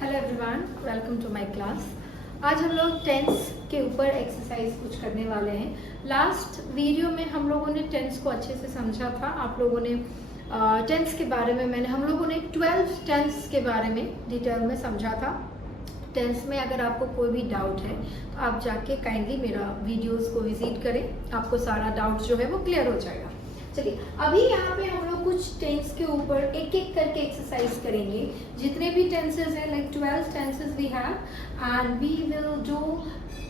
Hello everyone, welcome to my class. आज हम लोग टेंस के ऊपर एक्सरसाइज कुछ करने वाले हैं। लास्ट वीडियो में हम लोगों ने टेंस को अच्छे से समझा था। आप लोगों ने टेंस के बारे में हम लोगों ने 12 टेंस के बारे में डिटेल में समझा था। टेंस में अगर आपको कोई भी डाउट है तो आप जाके काइंडली मेरा वीडियोस को विजिट करें, आपको सारा डाउट जो है वो क्लियर हो जाएगा। चलिए, अभी यहाँ पे हम लोग कुछ टेंस के ऊपर एक एक करके एक्सरसाइज करेंगे। जितने भी टेंसेस हैं, like 12 tenses we have and we will do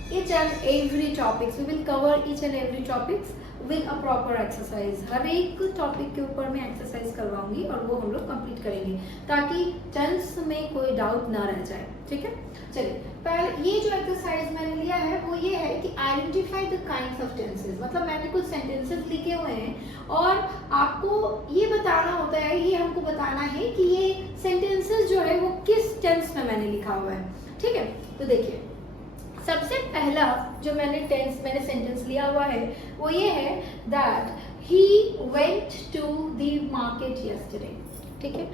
each and every topics. We will cover each and every topics with a proper exercise. हर एक टॉपिक के ऊपर मैं एक्सरसाइज करवाऊंगी और वो हम लोग कंप्लीट करेंगे ताकि टेंस में कोई डाउट ना रह जाए। ठीक है, चलिए पहले ये जो एक्सरसाइज मैंने लिया है वो ये है कि identify the kinds of tenses. मतलब मैंने कुछ सेंटेंसेस लिखे हुए हैं और आपको ये बताना होता है, ये हमको बताना है कि ये सेंटेंसेस जो है वो किस टेंस में मैंने लिखा हुआ है। ठीक है, तो देखिए सबसे पहला जो मैंने सेंटेंस लिया हुआ है वो ये है that he went to the market yesterday. ठीक है,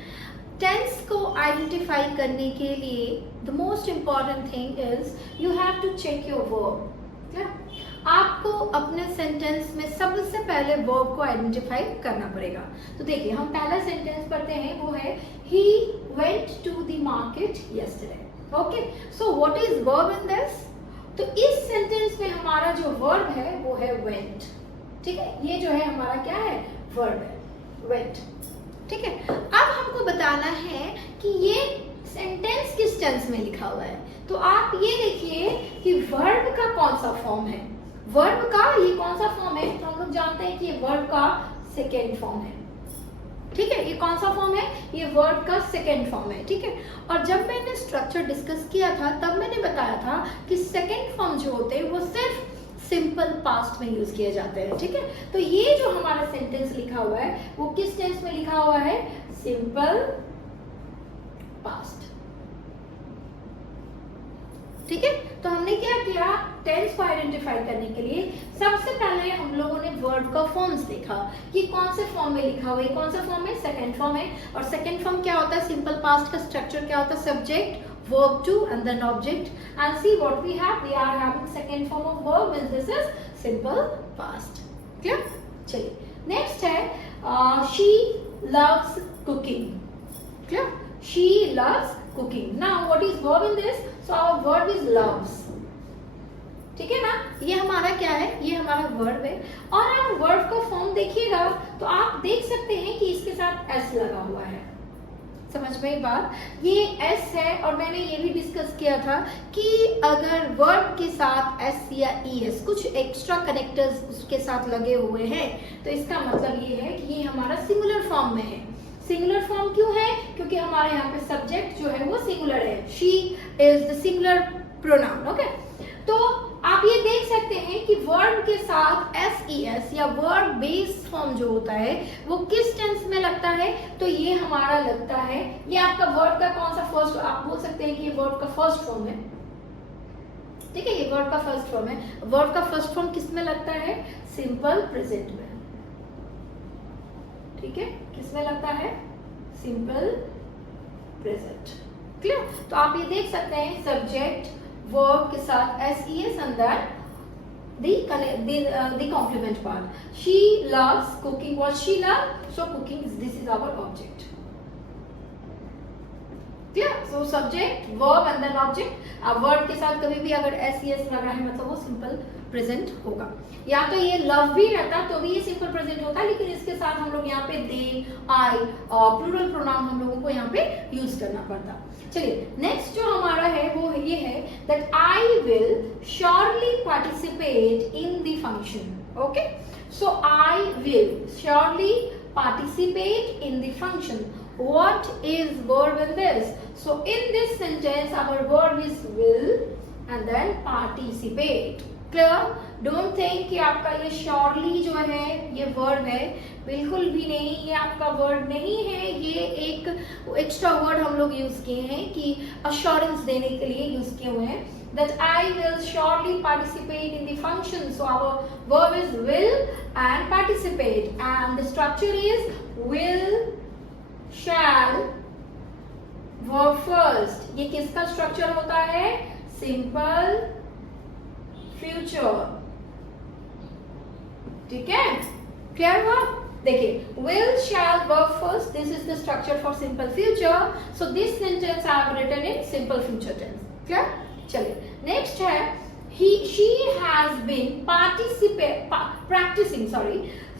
टेंस को आइडेंटिफाई करने के लिए the most important thing is you have to check your verb. आपको अपने सेंटेंस में सबसे पहले वर्ब को आइडेंटिफाई करना पड़ेगा। तो देखिए हम पहला सेंटेंस पढ़ते हैं, वो है he went to the market yesterday. Okay, so what is verb in this? तो इस सेंटेंस में हमारा जो वर्ब है वो है वेंट। ठीक है, ये जो है हमारा क्या है, वर्ब है, वेंट। ठीक है, अब हमको बताना है कि ये सेंटेंस किस टेंस में लिखा हुआ है। तो आप ये देखिए कि वर्ब का कौन सा फॉर्म है, वर्ब का ये कौन सा फॉर्म है। तो हम लोग जानते हैं कि ये वर्ब का सेकेंड फॉर्म है। ठीक है, ये कौन सा फॉर्म है, ये वर्ब का सेकेंड फॉर्म है। ठीक है, और जब मैंने स्ट्रक्चर डिस्कस किया था तब मैंने बताया था कि सेकेंड फॉर्म जो होते हैं वो सिर्फ सिंपल पास्ट में यूज किए जाते हैं। ठीक है, तो ये जो हमारा सेंटेंस लिखा हुआ है वो किस टेंस में लिखा हुआ है, सिंपल पास्ट। ठीक है, तो हमने क्या किया, टेंस को आइडेंटिफाई करने के लिए सबसे पहले हम लोगों ने वर्ब का फॉर्म्स देखा कि कौन से फॉर्म में लिखा हुआ है। कौन सा फॉर्म है, सेकंड फॉर्म है। और सेकंड फॉर्म क्या होता है, सिंपल पास्ट का स्ट्रक्चर क्या होता है, subject verb to and then object, and see what we have, we are having second form of verb means this is simple past. Clear? चलिए नेक्स्ट है she loves cooking. Clear? She loves cooking. Now what is verb in this? So our verb is loves. ठीक है ना, ये हमारा क्या है, ये हमारा वर्ब है। और आप वर्ब का फॉर्म देखिएगा तो आप देख सकते हैं कि इसके साथ एस लगा हुआ है। समझ में बात, ये एस है। और मैंने ये भी डिस्कस किया था कि अगर वर्ब के साथ एस या ईएस कुछ एक्स्ट्रा कनेक्टर्स उसके साथ लगे हुए हैं तो इसका मतलब ये है कि ये हमारा सिंगुलर फॉर्म में है। सिंगुलर फॉर्म क्यों है, क्योंकि हमारे यहाँ पे सब्जेक्ट जो है वो सिंगुलर है, she is the singular pronoun. Okay, तो आप ये देख सकते हैं कि वर्ब के साथ एस ई एस या वर्ब बेस्ड फॉर्म जो होता है वो किस टेंस में लगता है, तो ये हमारा लगता है, ये आपका वर्ब का कौन सा फर्स्ट, आप बोल सकते हैं कि ये वर्ब का फर्स्ट फॉर्म है। ठीक है, ये वर्ब का फर्स्ट फॉर्म है। वर्ब का फर्स्ट फॉर्म किस में लगता है, सिंपल प्रेजेंट में। ठीक है, किस में लगता है, सिंपल प्रेजेंट। क्लियर? तो आप ये देख सकते हैं सब्जेक्ट वर्ब के साथ एस ई एस अंदर the complement part. She loves cooking. What she loves, so cooking, this is our object. Clear? So subject, verb and then object. अब वर्ब के साथ कभी भी अगर एस ई एस लगा है मतलब वो सिंपल प्रेजेंट होगा। या तो ये लव भी रहता तो भी ये सिंपल प्रेजेंट होता, लेकिन इसके साथ हम लोग यहाँ पे दे, आई और प्लूरल प्रोनाउन हम लोगों को यहाँ पे यूज करना पड़ता। चलिए नेक्स्ट जो हमारा है वो ये है that I will surely participate in the function. Okay, so I will surely participate in the function. What is verb in this? So in this sentence our verb is will and then participate. Clear? Don't think कि आपका ये surely जो है ये verb है, बिल्कुल भी नहीं, ये आपका verb नहीं है। ये एक एक्स्ट्रा वर्ड हम लोग यूज किए हैं कि assurance देने के लिए यूज किए हुए हैं that I will surely participate in the function. So our verb is will and participate and the structure is will, shall, verb first. ये किसका स्ट्रक्चर होता है? Simple future. ठीक है, क्लियर हुआ? देखिए, will shall verb first, this is the structure for simple future, so this sentence I have written in simple future tense. clear? चलिए next है, she has been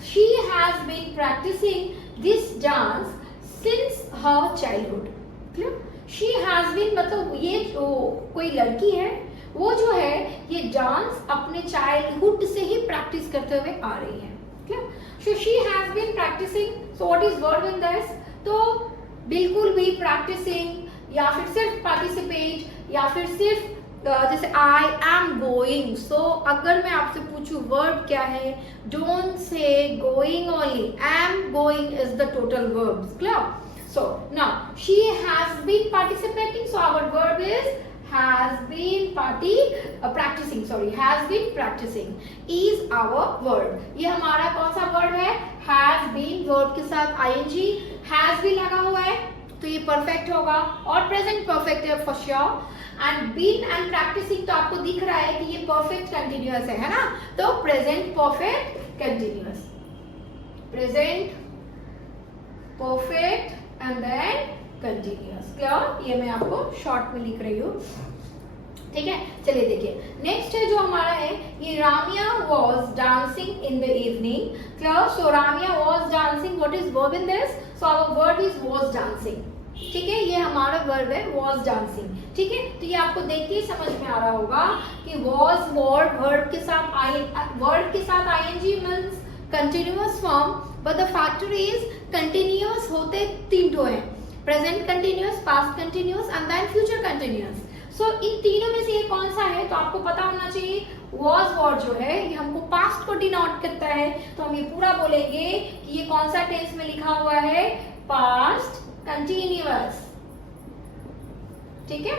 she has been practicing this dance since her childhood. clear? she has been मतलब ये जो कोई लड़की है वो जो है ये डांस अपने चाइल्डहुड से ही प्रैक्टिस करते हुए आ रही है। clear? So she has been practicing. So what is verb in this? तो बिल्कुल भी practicing या फिर सिर्फ participate या फिर सिर्फ जैसे I am going. So अगर मैं आपसे पूछूं verb क्या है, don't say going only. Am going is the total verbs. Clear? So now she has been participating. So our verb is has been practicing. Has been practicing is our verb. ये हमारा कौन सा word है? has been. Verb के साथ ing has भी लगा हुआ है तो ये परफेक्ट होगा और प्रेजेंट परफेक्ट है for sure. And been and practising तो आपको दिख रहा है कि ये परफेक्ट कंटिन्यूअस है ना, तो present perfect continuous, present perfect and then continuous. Clear? ये मैं आपको शॉर्ट में लिख रही हूँ। ठीक है, चलिए देखिए नेक्स्ट है जो हमारा है ये Ramya was dancing in the evening. Clear? So Ramya was dancing, what is verb in this? So our verb is was dancing. ठीक है, ये हमारा वर्ब है वॉज डांसिंग। ठीक है, तो ये आपको देख के समझ में आ रहा होगा कि वॉज वर्ब के साथ ING means continuous form, but the factor is continuous होते तीन ठो हैं, present continuous, past continuous and then future continuous. So इन तीनों में से ये कौन सा है तो आपको पता होना चाहिए। वॉज वर्ड जो है ये हमको पास्ट को डिनोट करता है, तो हम ये पूरा बोलेंगे कि ये कौन सा टेंस में लिखा हुआ है? Past continuous. ठीक है,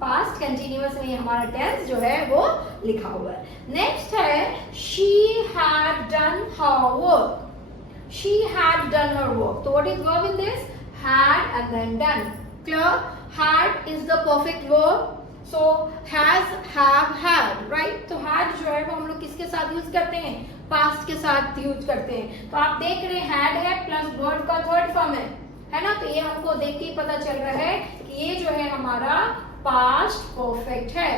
पास्ट कंटिन्यूअस में ये हमारा टेंस जो है वो लिखा हुआ है। नेक्स्ट है she had done her work. She had done her work, तो what is verb in this? Had and then done. Clear? had is the perfect verb, so has, have, had, right? तो had जो है वो हम लोग किसके साथ use करते हैं? पास्ट के साथ यूज करते हैं। तो आप देख रहे हैं had है प्लस वर्ब का थर्ड फॉर्म है ना, तो ये हमको देख के ही पता चल रहा है कि ये जो है हमारा पास्ट परफेक्ट है।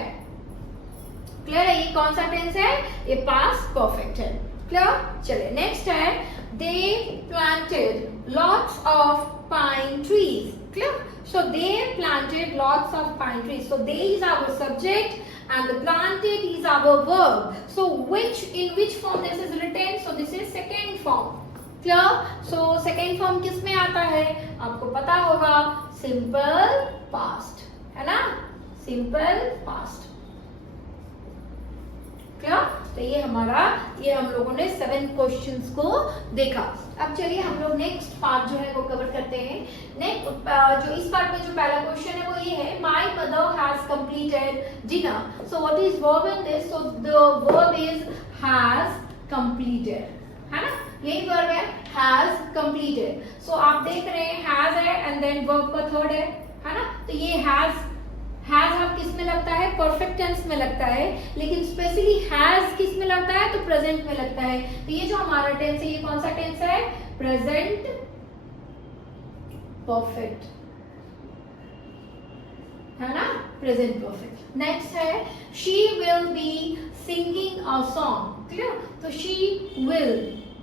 क्लियर है? ये कौन सा टेंस है? ये पास्ट परफेक्ट है। क्लियर? चलिए नेक्स्ट है they planted lots of pine trees. Clear? So they planted lots of pine trees. So they is our subject and the planted is our verb. So in which form this is written? So this is second form. Clear? So second form किस में आता है? आपको पता होगा simple past, है ना? simple past. Clear? तो ये हम लोगों ने 7 क्वेश्चंस को देखा। अब चलिए हम लोग नेक्स्ट पार्ट जो है वो कवर करते हैं। नेक्स्ट जो इस पार्ट में जो पहला क्वेश्चन है वो ये है, my mother has completed dinner. So what is verb in this? So the verb is has completed, है ना? यही वर्ब है हैज कंप्लीटेड। सो आप देख रहे हैं हैज है एंड देन वर्ब का थर्ड है ना? तो ये हैज अब किस में लगता है? परफेक्ट टेंस में लगता है, लेकिन स्पेशली हैज किस में लगता है? तो प्रेजेंट में लगता है। तो ये जो हमारा टेंस है ये कौन सा टेंस है? प्रेजेंट परफेक्ट, है ना? Present perfect. नेक्स्ट है she will be singing a song. Clear? तो she will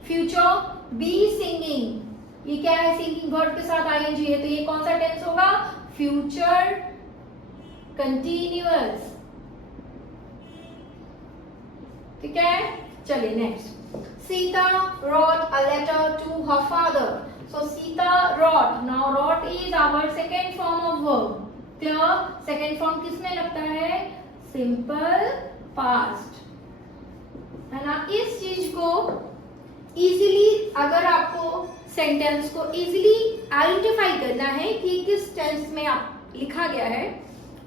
future, be singing, ये क्या है? सिंगिंग वर्ब के साथ आईएनजी है, तो ये कौन सा टेंस होगा? Future continuous. ठीक है, चलिए next. Sita wrote a letter to her father. So Sita wrote. Now wrote is our second form of verb. Clear? Second form किस में लगता है? Simple past, है ना? इस चीज को इजीली अगर आपको सेंटेंस को इजीली आइडेंटिफाई करना है कि किस टेंस में आप लिखा गया है,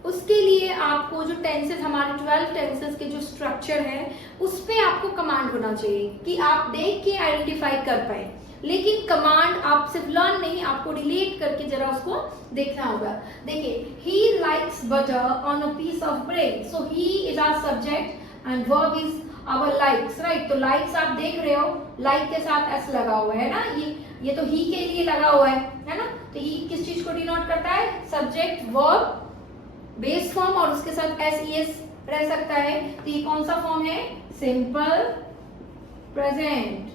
उसके लिए आपको जो टेंसेस हमारे 12 टेंसेस के जो स्ट्रक्चर है उस पे आपको कमांड होना चाहिए कि आप देख के आइडेंटिफाई कर पाए। लेकिन कमांड आप सिर्फ लर्न नहीं, आपको रिलेट करके जरा उसको देखना होगा। देखिए, he likes butter on a piece of bread, so he is our subject and verb is our likes, right. तो लाइक्स आप देख रहे हो, लाइक के साथ एस लगा हुआ है ना, ये तो ही के लिए लगा हुआ है ना। तो ही किस चीज को डिनोट करता है? सब्जेक्ट, वर्ब, बेस फॉर्म और उसके साथ एस ई एस रह सकता है। तो ये कौन सा फॉर्म है? सिंपल प्रेजेंट,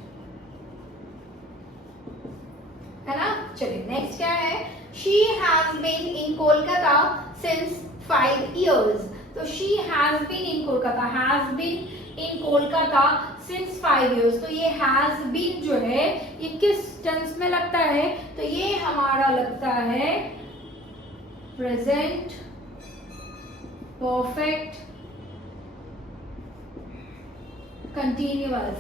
है ना। चलिए नेक्स्ट क्या है? She has been in Kolkata since 5 years। तो she has been in Kolkata, has been in Kolkata since 5 years। तो ये हैज बीन जो है ये किस टेंस में लगता है? तो ये हमारा लगता है प्रेजेंट परफेक्ट कंटिन्यूअस,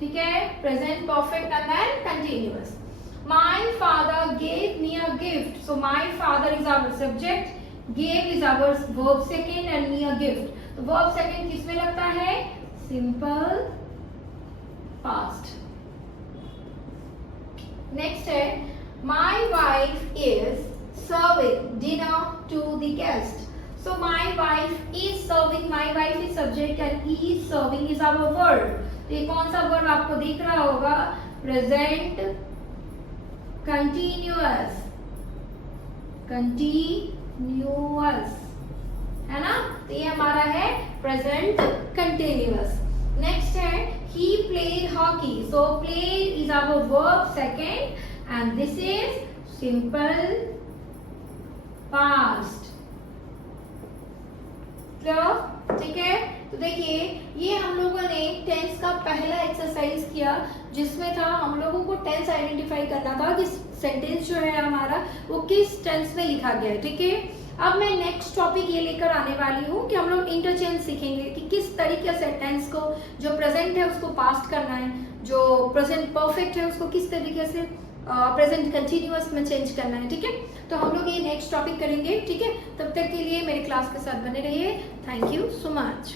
ठीक है। Present perfect and then continuous. My father gave me a gift, so my father is our subject, gave is our verb second and me a gift. तो वर्ब सेकंड किस में लगता है? Simple past. Next है my wife is serving dinner to the guest. So my wife is serving, my wife is subject and he is serving is our verb। तो ये कौन सा वर्ब आपको दिख रहा होगा? प्रेजेंट कंटिन्यूअस, कंटिन्यूअस, है ना। तो ये हमारा है प्रेजेंट कंटिन्यूअस। नेक्स्ट है he played hockey, so played is our verb second and this is simple past, ठीक है। तो देखिए, ये हम लोगों ने टेंस का पहला एक्सरसाइज किया जिसमें था हम लोगों को टेंस आइडेंटिफाई करना था कि सेंटेंस जो है हमारा वो किस टेंस में लिखा गया है, ठीक है। अब मैं नेक्स्ट टॉपिक ये लेकर आने वाली हूँ कि हम लोग इंटरचेंज सीखेंगे कि किस तरीके से टेंस को जो प्रेजेंट है उसको पास्ट करना है, जो प्रेजेंट परफेक्ट है उसको किस तरीके से प्रेजेंट कंटिन्यूअस में चेंज करना है, ठीक है। तो हम लोग ये नेक्स्ट टॉपिक करेंगे, ठीक है। तब तक के लिए मेरे क्लास के साथ बने रहिए। Thank you so much.